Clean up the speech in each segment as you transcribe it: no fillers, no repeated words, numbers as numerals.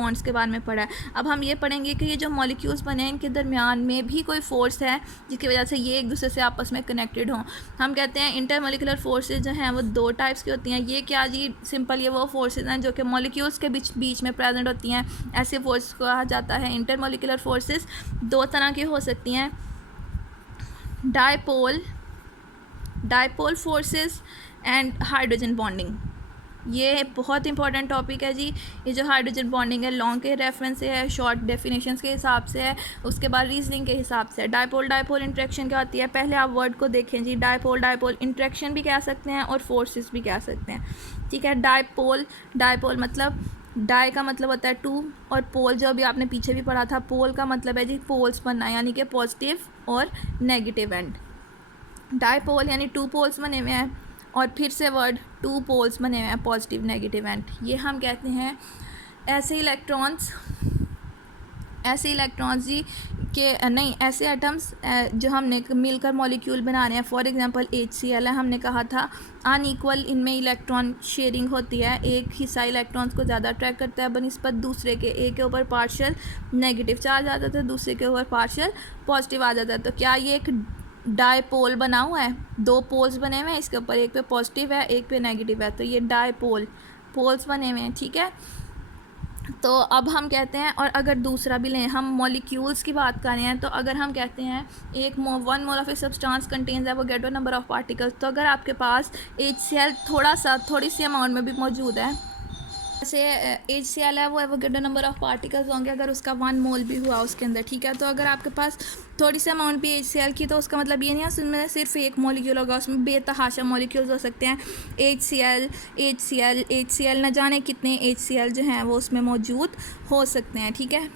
Bonds के बारे में पढ़ा है। अब हम ये पढ़ेंगे कि ये जो मॉलिक्यूल्स बने हैं इनके दरमियान में भी कोई फोर्स है जिसकी वजह से ये एक दूसरे से आपस में कनेक्टेड हों। हम कहते हैं इंटरमोलिकुलर फोर्सेज जो हैं वो दो टाइप्स की होती हैं। ये क्या जी, सिंपल, ये वो फोर्सेज हैं जो कि मॉलिक्यूल्स के बीच में प्रेजेंट होती हैं। ऐसे फोर्स को कहा जाता है इंटरमोलिकुलर फोर्सेज। दो तरह की हो सकती हैं, dipole forces and hydrogen bonding. ये बहुत इंपॉर्टेंट टॉपिक है जी। ये जो हाइड्रोजन बॉन्डिंग है लॉन्ग के रेफरेंस से है, शॉर्ट डेफिनेशंस के हिसाब से है, उसके बाद रीजनिंग के हिसाब से है। डायपोल इंटरेक्शन क्या होती है, पहले आप वर्ड को देखें जी। डायपोल इंटरेक्शन भी कह सकते हैं और फोर्सेस भी कह सकते हैं, ठीक है। डायपोल मतलब डाई का मतलब होता है टू, और पोल जो अभी आपने पीछे भी पढ़ा था, पोल का मतलब है जी पोल्स बनना, यानी कि पॉजिटिव और नेगेटिव एंड। डायपोल यानी टू पोल्स बने हुए हैं, और फिर से वर्ड टू पोल्स बने हुए हैं, पॉजिटिव नेगेटिव एंड। ये हम कहते हैं ऐसे इलेक्ट्रॉन्स जी के नहीं, ऐसे एटम्स जो हमने मिलकर मॉलिक्यूल बना रहे हैं। फॉर एग्जांपल HCl है, हमने कहा था अनइक्वल इनमें इलेक्ट्रॉन शेयरिंग होती है। एक हिस्सा इलेक्ट्रॉन्स को ज़्यादा अट्रैक्ट करता है बनिस्बत दूसरे के। एक के ऊपर पार्शियल नेगेटिव चार्ज आ जाता है, दूसरे के ऊपर पार्शियल पॉजिटिव आ जाता है। तो क्या ये एक डायपोल बना हुआ है, दो पोल्स बने हुए हैं, इसके ऊपर एक पे पॉजिटिव है एक पे नेगेटिव है, तो ये पोल्स बने हुए हैं, ठीक है। तो अब हम कहते हैं, और अगर दूसरा भी लें, हम मॉलिक्यूल्स की बात कर रहे हैं, तो अगर हम कहते हैं एक 1 mole of a substance contains Avogadro number of particles, तो अगर आपके पास HCl थोड़ी सी अमाउंट में भी मौजूद है, जैसे HCl है वो एवोगैड्रो नंबर ऑफ पार्टिकल्स होंगे अगर उसका 1 मोल भी हुआ उसके अंदर, ठीक है। तो अगर आपके पास थोड़ी सी अमाउंट भी HCl की, तो उसका मतलब ये नहीं है उसमें सिर्फ एक मॉलिक्यूल होगा, उसमें बेतहाशा मॉलिक्यूल्स हो सकते हैं। HCl न जाने कितने HCl जो हैं वो उसमें मौजूद हो सकते हैं, ठीक है।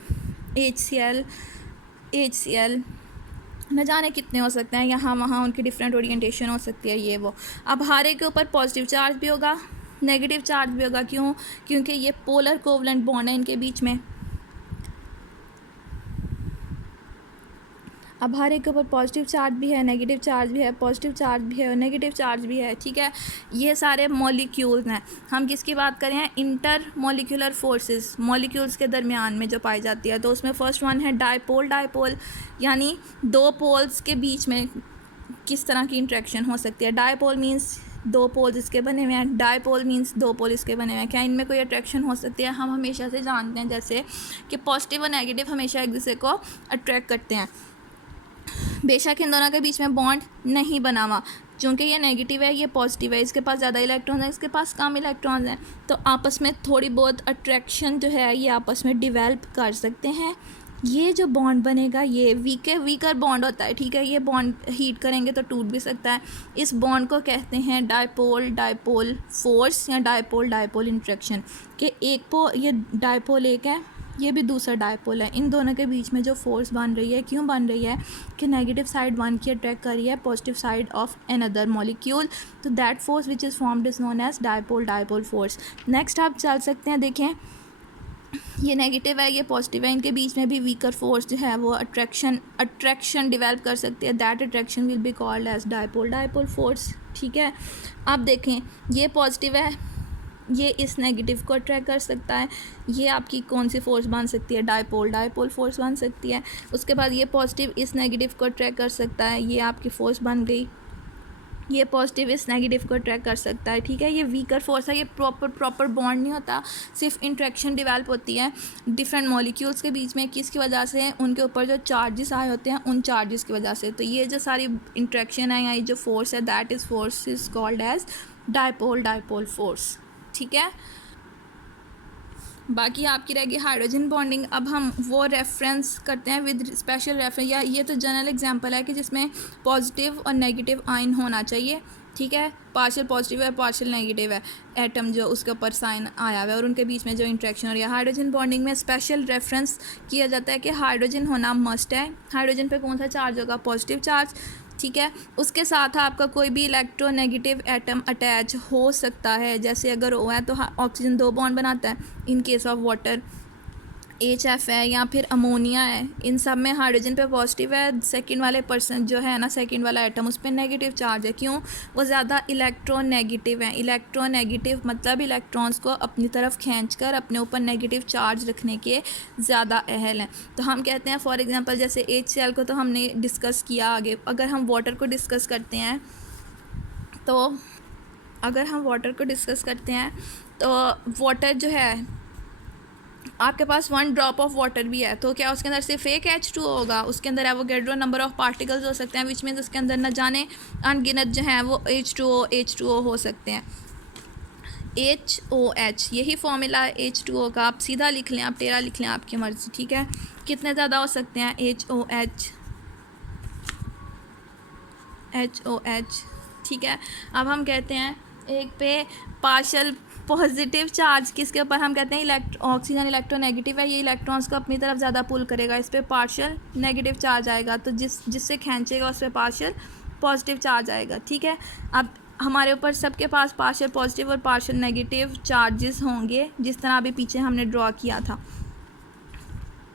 HCl न जाने कितने हो सकते हैं, यहाँ वहाँ उनकी डिफरेंट ओरिएंटेशन हो सकती है, ये वो। अब हर एक के ऊपर पॉजिटिव चार्ज भी होगा, नेगेटिव चार्ज भी होगा। क्योंकि ये पोलर कोवलेंट बॉन्ड है इनके बीच में। अब हर एक के ऊपर पॉजिटिव चार्ज भी है, नेगेटिव चार्ज भी है, पॉजिटिव चार्ज भी है और नेगेटिव चार्ज भी है, ठीक है। ये सारे मॉलिक्यूल्स हैं। हम किसकी बात करें हैं, इंटर मॉलिक्यूलर फोर्सेस, मॉलिक्यूल्स के दरमियान में जो पाई जाती है। तो उसमें फर्स्ट वन है डायपोल यानी दो पोल्स के बीच में किस तरह की इंट्रैक्शन हो सकती है। डायपोल मीन्स दो पोल्स इसके बने हुए हैं, डायपोल मीन्स दो पोल इसके बने हुए हैं। क्या इनमें कोई अट्रैक्शन हो सकती है? हम हमेशा से जानते हैं जैसे कि पॉजिटिव और नेगेटिव हमेशा एक दूसरे को अट्रैक्ट करते हैं। बेशक इन दोनों के बीच में बॉन्ड नहीं बना हुआ, चूँकि ये नेगेटिव है ये पॉजिटिव है, इसके पास ज़्यादा इलेक्ट्रॉन्स हैं इसके पास कम इलेक्ट्रॉन्स हैं, तो आपस में थोड़ी बहुत अट्रैक्शन जो है ये आपस में डिवेल्प कर सकते हैं। ये जो बॉन्ड बनेगा ये वीकर बॉन्ड होता है, ठीक है। ये बॉन्ड हीट करेंगे तो टूट भी सकता है। इस बॉन्ड को कहते हैं डायपोल फोर्स या डायपोल इंट्रैक्शन। कि ये डायपोल एक है, ये भी दूसरा डायपोल है। इन दोनों के बीच में जो फोर्स बन रही है, क्यों बन रही है कि नेगेटिव साइड वन की अट्रैक्ट कर रही है positive side of another molecule, तो that force which is formed is known as dipole force. Next आप चल सकते हैं, देखें ये नेगेटिव है ये पॉजिटिव है, इनके बीच में भी वीकर फोर्स जो है वो अट्रैक्शन डिवेल्प कर सकती है। That attraction will be called as dipole force, ठीक है। अब देखें ये पॉजिटिव है, ये इस नेगेटिव को अट्रैक्ट कर सकता है, ये आपकी कौन सी फोर्स बन सकती है, डायपोल फोर्स बन सकती है। उसके बाद ये पॉजिटिव इस नेगेटिव को अट्रैक्ट कर सकता है, ये आपकी फोर्स बन गई। ये पॉजिटिव इस नेगेटिव को अट्रैक्ट कर सकता है, ठीक है। ये वीकर फोर्स है, ये प्रॉपर बॉन्ड नहीं होता, सिर्फ इंट्रैक्शन डेवलप होती है डिफरेंट मॉलिक्यूल्स के बीच में। किसकी वजह से? उनके ऊपर जो चार्जेस आए होते हैं उन चार्जेस की वजह से। तो ये जो सारी इंट्रैक्शन है या ये जो फोर्स है that is force is called as dipole force, ठीक है। बाकी आपकी रहेगी हाइड्रोजन बॉन्डिंग। अब हम वो रेफरेंस करते हैं विद स्पेशल रेफरेंस, या ये तो जनरल एग्जांपल है कि जिसमें पॉजिटिव और नेगेटिव आयन होना चाहिए, ठीक है। पार्शियल पॉजिटिव है पार्शियल नेगेटिव है एटम जो उसके ऊपर साइन आया हुआ है और उनके बीच में जो इंट्रैक्शन हो रही है। हाइड्रोजन बॉन्डिंग में स्पेशल रेफरेंस किया जाता है कि हाइड्रोजन होना मस्ट है। हाइड्रोजन पे कौन सा चार्ज होगा? पॉजिटिव चार्ज, ठीक है। उसके साथ आपका कोई भी इलेक्ट्रोनेगेटिव एटम अटैच हो सकता है, जैसे अगर O है तो ऑक्सीजन 2 बॉन्ड बनाता है in case of water, HF है या फिर अमोनिया है, इन सब में हाइड्रोजन पे पॉजिटिव है, सेकंड वाले पर्सन जो है ना, सेकंड वाला एटम उस पर नेगेटिव चार्ज है। क्यों? वो ज़्यादा इलेक्ट्रोनेगेटिव है। इलेक्ट्रोनेगेटिव मतलब इलेक्ट्रॉन्स को अपनी तरफ खींचकर अपने ऊपर नेगेटिव चार्ज रखने के ज़्यादा अहल हैं। तो हम कहते हैं फॉर एग्जांपल जैसे HCl को तो हमने डिस्कस किया आगे। अगर हम वाटर को डिस्कस करते हैं तो वाटर जो है, आपके पास 1 ड्रॉप ऑफ वाटर भी है तो क्या उसके अंदर सिर्फ एक H2O होगा? उसके अंदर एवोगैड्रो नंबर ऑफ पार्टिकल्स हो सकते हैं, विच मीन्स उसके अंदर न जाने अनगिनत जो हैं वो H2O हो सकते हैं। HOH यही फॉर्मूला है H2O का। आप सीधा लिख लें, आप टेढ़ा लिख लें, आपकी मर्ज़ी, ठीक है। कितने ज़्यादा हो सकते हैं? HOH, ठीक है। अब हम कहते हैं एक पे पार्शल पॉजिटिव चार्ज किसके ऊपर? हम कहते हैं ऑक्सीजन इलेक्ट्रोनेगेटिव है, ये इलेक्ट्रॉन्स को अपनी तरफ ज़्यादा पुल करेगा, इस पर पार्शियल नेगेटिव चार्ज आएगा, तो जिससे खींचेगा उस पर पार्शियल पॉजिटिव चार्ज आएगा, ठीक है। अब हमारे ऊपर सबके पास पार्शियल पॉजिटिव और पार्शियल नेगेटिव चार्जेस होंगे, जिस तरह अभी पीछे हमने ड्रॉ किया था,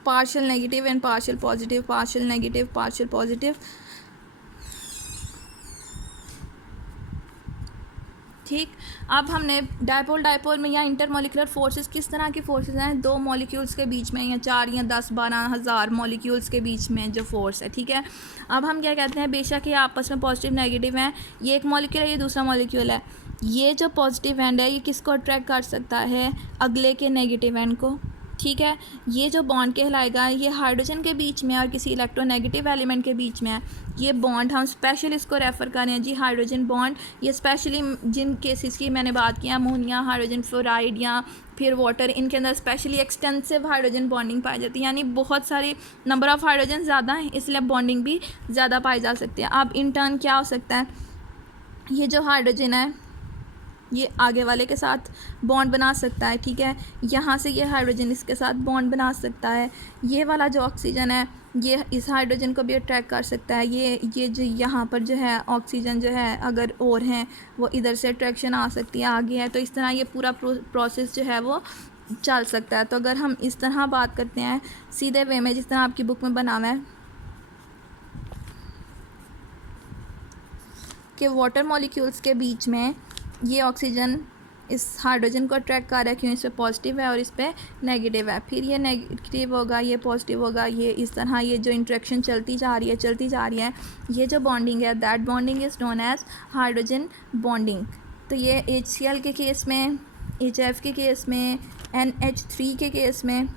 partial negative and partial positive, partial negative partial positive, ठीक। अब हमने डायपोल में या इंटरमोलिकुलर फोर्सेस, किस तरह की फोर्सेस हैं? 2 मॉलिक्यूल्स के बीच में या 4 या 10-12 हज़ार मॉलिक्यूल्स के बीच में जो फोर्स है, ठीक है। अब हम क्या कहते हैं, बेशक ये आपस में पॉजिटिव नेगेटिव हैं, ये एक मॉलिक्यूल है, ये दूसरा मॉलिक्यूल है, ये जो पॉजिटिव एंड है ये किसको अट्रैक्ट कर सकता है? अगले के नेगेटिव एंड को, ठीक है। ये जो बॉन्ड कहलाएगा ये हाइड्रोजन के बीच में और किसी इलेक्ट्रोनेगेटिव एलिमेंट के बीच में है। ये बॉन्ड हम स्पेशल इसको रेफ़र कर रहे हैं जी, हाइड्रोजन बॉन्ड। ये स्पेशली जिन केसेस की मैंने बात की, अमोनिया, हाइड्रोजन फ्लोराइड या फिर वाटर, इनके अंदर स्पेशली एक्सटेंसिव हाइड्रोजन बॉन्डिंग पाई जाती है, यानी बहुत सारी नंबर ऑफ़ हाइड्रोजन ज़्यादा हैं, इसलिए बॉन्डिंग भी ज़्यादा पाई जा सकती है। अब इन टर्न क्या हो सकता है, ये जो हाइड्रोजन है ये आगे वाले के साथ बॉन्ड बना सकता है, ठीक है। यहाँ से ये हाइड्रोजन इसके साथ बॉन्ड बना सकता है। ये वाला जो ऑक्सीजन है ये इस हाइड्रोजन को भी अट्रैक्ट कर सकता है। ये जो यहाँ पर जो है ऑक्सीजन जो है अगर और हैं वो इधर से अट्रैक्शन आ सकती है, आगे है, तो इस तरह ये पूरा प्रोसेस जो है वो चल सकता है। तो अगर हम इस तरह बात करते हैं सीधे वे में, जिस तरह आपकी बुक में बना हुआ है कि वाटर मॉलिक्यूल्स के बीच में ये ऑक्सीजन इस हाइड्रोजन को अट्रैक्ट कर रहा है, क्यों? इस पर पॉजिटिव है और इस पर नेगेटिव है, फिर ये नेगेटिव होगा, ये पॉजिटिव होगा, ये इस तरह ये जो इंट्रैक्शन चलती जा रही है, ये जो बॉन्डिंग है that bonding is known as hydrogen bonding. तो ये HCl के केस में, HF के केस में, NH3 के केस में,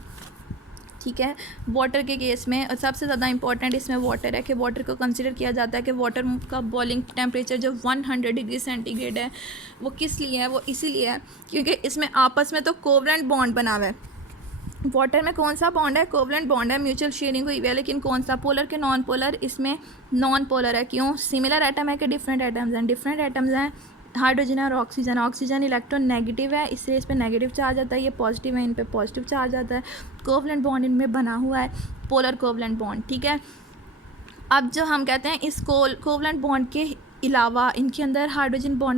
ठीक है, वाटर के केस में, और सबसे ज़्यादा इंपॉर्टेंट इसमें वाटर है कि वाटर को कंसिडर किया जाता है कि वाटर का बॉइलिंग टेम्परेचर जो 100 डिग्री सेंटीग्रेड है वो किस लिए है? वो इसीलिए है क्योंकि इसमें आपस में तो कोवलेंट बॉन्ड बना हुआ है। वाटर में कौन सा बॉन्ड है? कोवलेंट बॉन्ड है, म्यूचुअल शेयरिंग हुई है, लेकिन कौन सा? पोलर के नॉन पोलर, इसमें नॉन पोलर है। क्यों? सिमिलर एटम है कि डिफरेंट एटम्स हैं? डिफरेंट एटम्स हैं, हाइड्रोजन और ऑक्सीजन इलेक्ट्रॉन नेगेटिव है, इससे इस पर नेगेटिव चार्ज आता है, ये पॉजिटिव है, इन पे पॉजिटिव चार्ज आता है। कोवलेंट बॉन्ड इनमें बना हुआ है, पोलर कोवलेंट बॉन्ड, ठीक है। अब जो हम कहते हैं इस कोवलेंट बॉन्ड के अलावा इनके अंदर हाइड्रोजन बॉन्ड